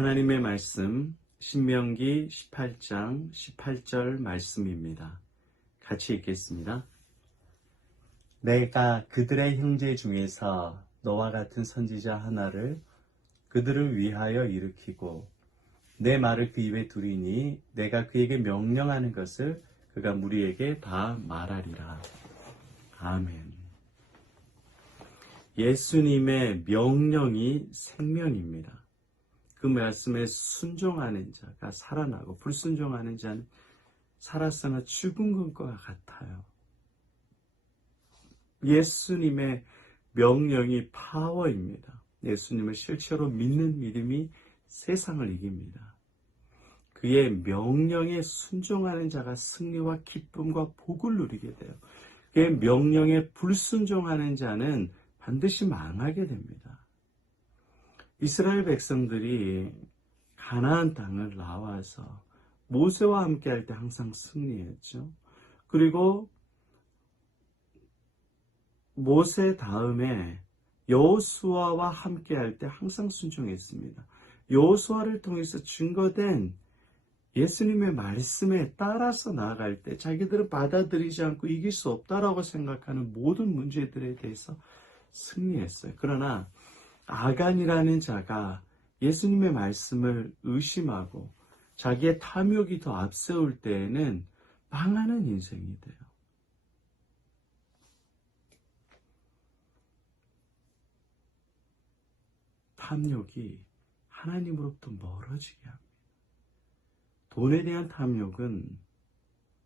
하나님의 말씀 신명기 18장 18절 말씀입니다. 같이 읽겠습니다. 내가 그들의 형제 중에서 너와 같은 선지자 하나를 그들을 위하여 일으키고 내 말을 그 입에 두리니 내가 그에게 명령하는 것을 그가 무리에게 다 말하리라. 아멘. 예수님의 명령이 생명입니다. 그 말씀에 순종하는 자가 살아나고 불순종하는 자는 살았으나 죽은 것과 같아요. 예수님의 명령이 파워입니다. 예수님을 실제로 믿는 믿음이 세상을 이깁니다. 그의 명령에 순종하는 자가 승리와 기쁨과 복을 누리게 돼요. 그의 명령에 불순종하는 자는 반드시 망하게 됩니다. 이스라엘 백성들이 가나안 땅을 나와서 모세와 함께 할 때 항상 승리했죠. 그리고 모세 다음에 여호수아와 함께 할 때 항상 순종했습니다. 여호수아를 통해서 증거된 예수님의 말씀에 따라서 나아갈 때 자기들은 받아들이지 않고 이길 수 없다라고 생각하는 모든 문제들에 대해서 승리했어요. 그러나 아간이라는 자가 예수님의 말씀을 의심하고 자기의 탐욕이 더 앞세울 때에는 망하는 인생이 돼요. 탐욕이 하나님으로부터 멀어지게 합니다. 돈에 대한 탐욕은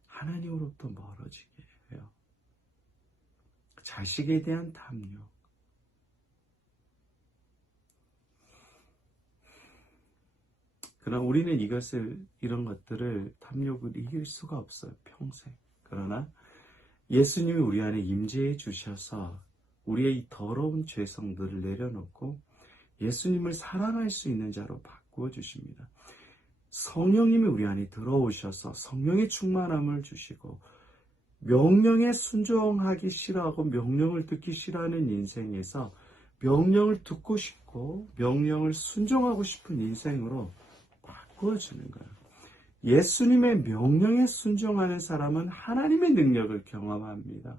하나님으로부터 멀어지게 해요. 자식에 대한 탐욕, 그러나 우리는 이런 것들을 탐욕을 이길 수가 없어요. 평생. 그러나 예수님이 우리 안에 임재해 주셔서 우리의 이 더러운 죄성들을 내려놓고 예수님을 사랑할 수 있는 자로 바꾸어 주십니다. 성령님이 우리 안에 들어오셔서 성령의 충만함을 주시고 명령에 순종하기 싫어하고 명령을 듣기 싫어하는 인생에서 명령을 듣고 싶고 명령을 순종하고 싶은 인생으로 바꾸어주는 거예요. 예수님의 명령에 순종하는 사람은 하나님의 능력을 경험합니다.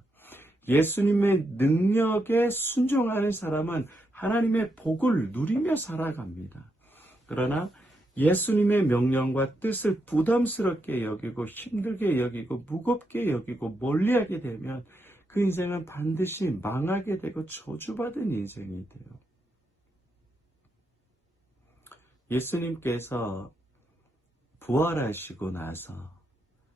예수님의 능력에 순종하는 사람은 하나님의 복을 누리며 살아갑니다. 그러나 예수님의 명령과 뜻을 부담스럽게 여기고 힘들게 여기고 무겁게 여기고 멀리하게 되면 그 인생은 반드시 망하게 되고 저주받은 인생이 돼요. 예수님께서 부활하시고 나서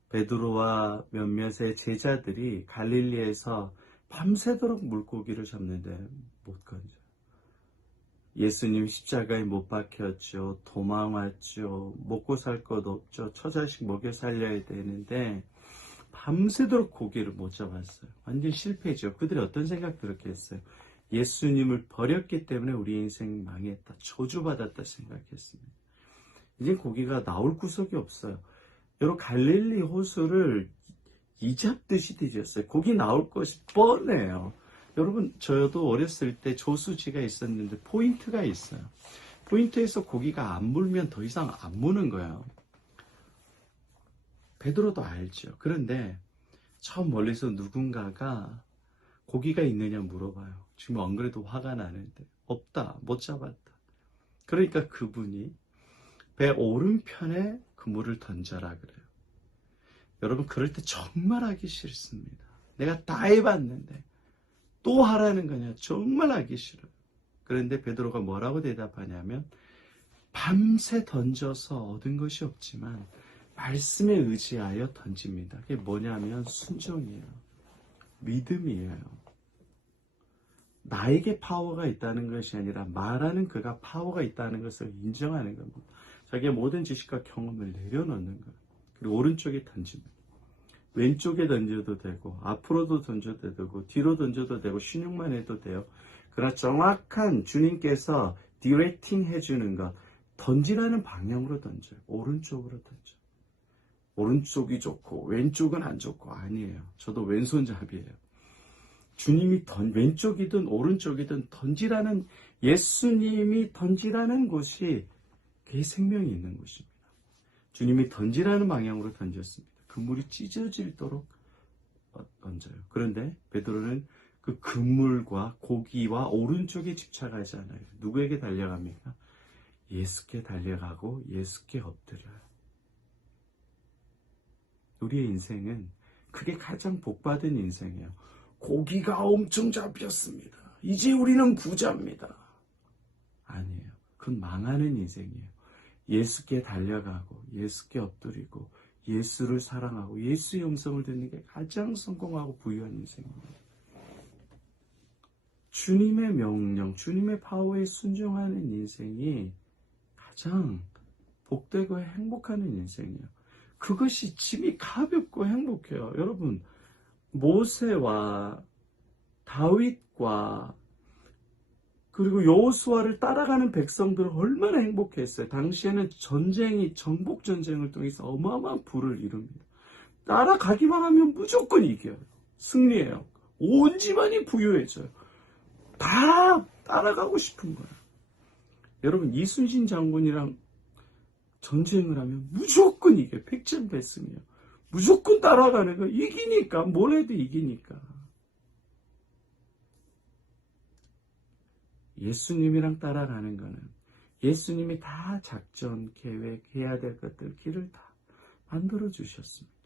베드로와 몇몇의 제자들이 갈릴리에서 밤새도록 물고기를 잡는데 못 건져요. 예수님 십자가에 못 박혔죠. 도망 왔죠. 먹고 살 것 없죠. 처자식 먹여 살려야 되는데 밤새도록 고기를 못 잡았어요. 완전 실패죠. 그들이 어떤 생각 들었겠어요? 예수님을 버렸기 때문에 우리 인생 망했다. 저주받았다 생각했습니다. 이제 고기가 나올 구석이 없어요. 여러분 갈릴리 호수를 이잡듯이 뒤졌어요. 고기 나올 것이 뻔해요. 여러분 저도 어렸을 때 조수지가 있었는데 포인트가 있어요. 포인트에서 고기가 안 물면 더 이상 안 무는 거예요. 베드로도 알죠. 그런데 처음 멀리서 누군가가 고기가 있느냐 물어봐요. 지금 안 그래도 화가 나는데 없다. 못 잡았다. 그러니까 그분이 배 오른편에 그물을 던져라 그래요. 여러분 그럴 때 정말 하기 싫습니다. 내가 다 해봤는데 또 하라는 거냐? 정말 하기 싫어요. 그런데 베드로가 뭐라고 대답하냐면 밤새 던져서 얻은 것이 없지만 말씀에 의지하여 던집니다. 그게 뭐냐면 순종이에요. 믿음이에요. 나에게 파워가 있다는 것이 아니라 말하는 그가 파워가 있다는 것을 인정하는 겁니다. 자기의 모든 지식과 경험을 내려놓는 거예요. 그리고 오른쪽에 던집니다. 왼쪽에 던져도 되고 앞으로도 던져도 되고 뒤로 던져도 되고 신용만 해도 돼요. 그러나 정확한 주님께서 디렉팅 해주는 것, 던지라는 방향으로 던져요. 오른쪽으로 던져. 오른쪽이 좋고 왼쪽은 안 좋고 아니에요. 저도 왼손잡이에요. 주님이 왼쪽이든 오른쪽이든 던지라는, 예수님이 던지라는 곳이 그게 생명이 있는 곳입니다. 주님이 던지라는 방향으로 던졌습니다. 그물이 찢어질도록 던져요. 그런데 베드로는 그 그물과 고기와 오른쪽에 집착하지 않아요. 누구에게 달려갑니까? 예수께 달려가고 예수께 엎드려요. 우리의 인생은 그게 가장 복받은 인생이에요. 고기가 엄청 잡혔습니다. 이제 우리는 부자입니다. 아니에요. 그건 망하는 인생이에요. 예수께 달려가고 예수께 엎드리고 예수를 사랑하고 예수의 음성을 듣는 게 가장 성공하고 부유한 인생입니다. 주님의 명령, 주님의 파워에 순종하는 인생이 가장 복되고 행복하는 인생이에요. 그것이 짐이 가볍고 행복해요. 여러분, 모세와 다윗과 그리고 여호수아를 따라가는 백성들은 얼마나 행복했어요. 당시에는 전쟁이 정복 전쟁을 통해서 어마어마한 부를 이룹니다. 따라가기만 하면 무조건 이겨요. 승리해요. 온 집안이 부유해져요. 다 따라가고 싶은 거예요. 여러분, 이순신 장군이랑 전쟁을 하면 무조건 이겨요. 백전백승이에요. 무조건 따라가는 거. 이기니까. 뭘 해도 이기니까. 예수님이랑 따라가는 거는 예수님이 다 작전, 계획, 해야 될 것들, 길을 다 만들어 주셨습니다.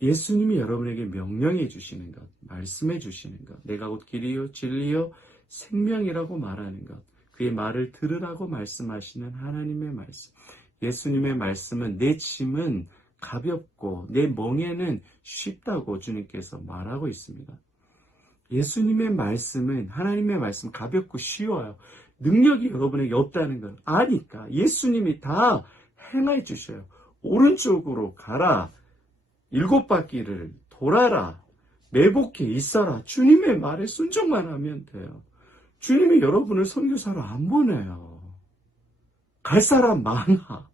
예수님이 여러분에게 명령해 주시는 것, 말씀해 주시는 것, 내가 곧 길이요, 진리요, 생명이라고 말하는 것, 그의 말을 들으라고 말씀하시는 하나님의 말씀. 예수님의 말씀은 내 짐은 가볍고 내 멍에는 쉽다고 주님께서 말하고 있습니다. 예수님의 말씀은, 하나님의 말씀 가볍고 쉬워요. 능력이 여러분에게 없다는 걸 아니까 예수님이 다 행해 주셔요. 오른쪽으로 가라. 7바퀴를 돌아라. 매복해 있어라. 주님의 말에 순종만 하면 돼요. 주님이 여러분을 선교사로 안 보내요. 갈 사람 많아.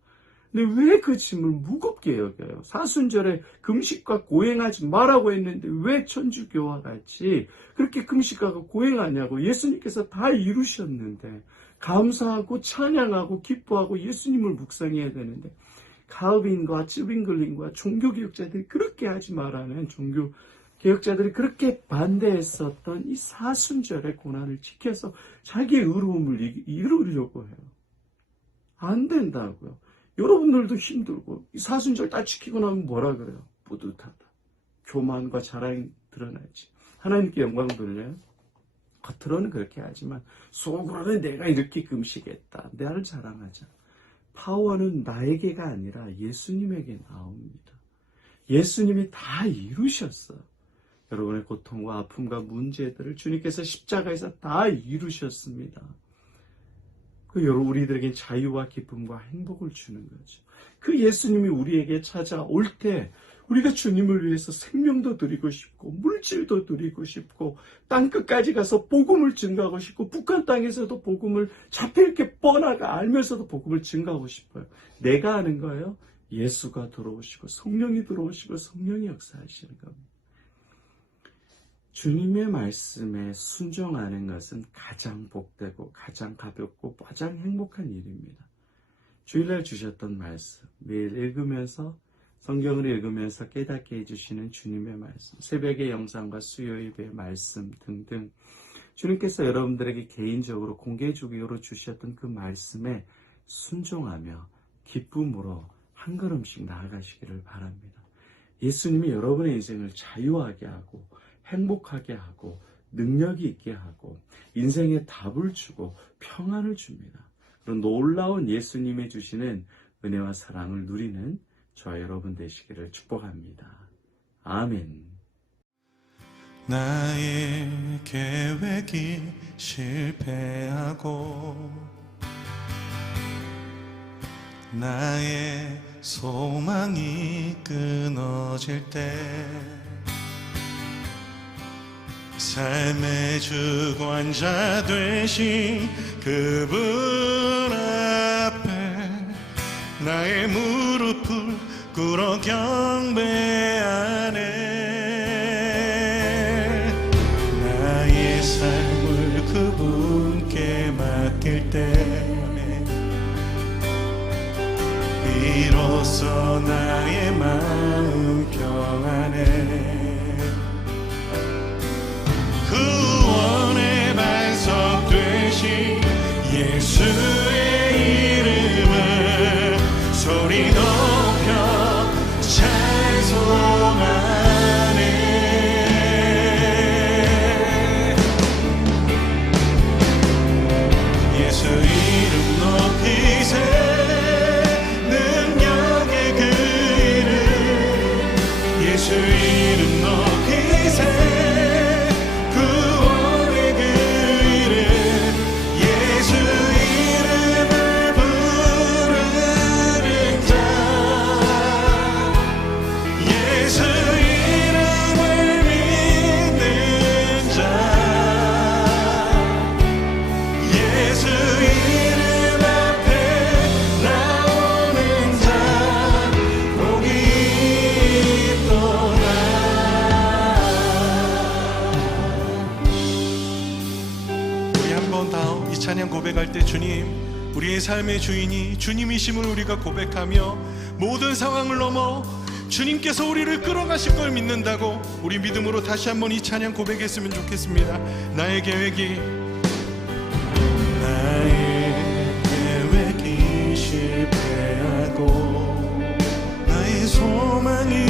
근데 왜 그 짐을 무겁게 여겨요? 사순절에 금식과 고행하지 말라고 했는데 왜 천주교와 같이 그렇게 금식하고 고행하냐고. 예수님께서 다 이루셨는데 감사하고 찬양하고 기뻐하고 예수님을 묵상해야 되는데 칼빈과 쯔빙글링과 종교개혁자들이 그렇게 하지 말라는 종교개혁자들이 그렇게 반대했었던 이 사순절의 고난을 지켜서 자기의 의로움을 이루려고 해요. 안 된다고요. 여러분들도 힘들고 사순절 다 지키고 나면 뭐라 그래요? 뿌듯하다. 교만과 자랑이 드러나지. 하나님께 영광 돌려요. 겉으로는 그렇게 하지만 속으로는 내가 이렇게 금식했다. 나를 자랑하자. 파워는 나에게가 아니라 예수님에게 나옵니다. 예수님이 다 이루셨어요. 여러분의 고통과 아픔과 문제들을 주님께서 십자가에서 다 이루셨습니다. 여러분, 우리들에게 자유와 기쁨과 행복을 주는 거죠. 그 예수님이 우리에게 찾아올 때 우리가 주님을 위해서 생명도 드리고 싶고 물질도 드리고 싶고 땅끝까지 가서 복음을 증가하고 싶고 북한 땅에서도 복음을 자필게 뻔하게 알면서도 복음을 증가하고 싶어요. 내가 하는 거예요. 예수가 들어오시고 성령이 들어오시고 성령이 역사하시는 겁니다. 주님의 말씀에 순종하는 것은 가장 복되고 가장 가볍고 가장 행복한 일입니다. 주일날 주셨던 말씀, 매일 읽으면서 성경을 읽으면서 깨닫게 해주시는 주님의 말씀, 새벽의 영상과 수요일의 말씀 등등 주님께서 여러분들에게 개인적으로 공개주기로 주셨던 그 말씀에 순종하며 기쁨으로 한 걸음씩 나아가시기를 바랍니다. 예수님이 여러분의 인생을 자유하게 하고 행복하게 하고 능력이 있게 하고 인생에 답을 주고 평안을 줍니다. 그런 놀라운 예수님이 주시는 은혜와 사랑을 누리는 저와 여러분 되시기를 축복합니다. 아멘. 나의 계획이 실패하고 나의 소망이 끊어질 때 삶의 주관자 되신 그분 앞에 나의 무릎을 꿇어 경배하네. 나의 삶을 그분께 맡길 때 너로서 나의 마음 평안해 구원의 반석 되신 예수의 이름을 소리 높여 찬송하네 예수 이름 높이세 능력의 그 이름 예수 이름 높이세 구원의 그 이름 예수 이름을 부르는 자 예수 이름을 믿는 자 예수 이름 앞에 나오는 자 복이 있도다 우리 한 번 더 이 찬양 고백할 때 주님 우리의 삶의 주인이 주님이심을 우리가 고백하며 모든 상황을 넘어 주님께서 우리를 끌어가실 걸 믿는다고 우리 믿음으로 다시 한번 이 찬양 고백했으면 좋겠습니다. 나의 계획이 실패하고 나의 소망이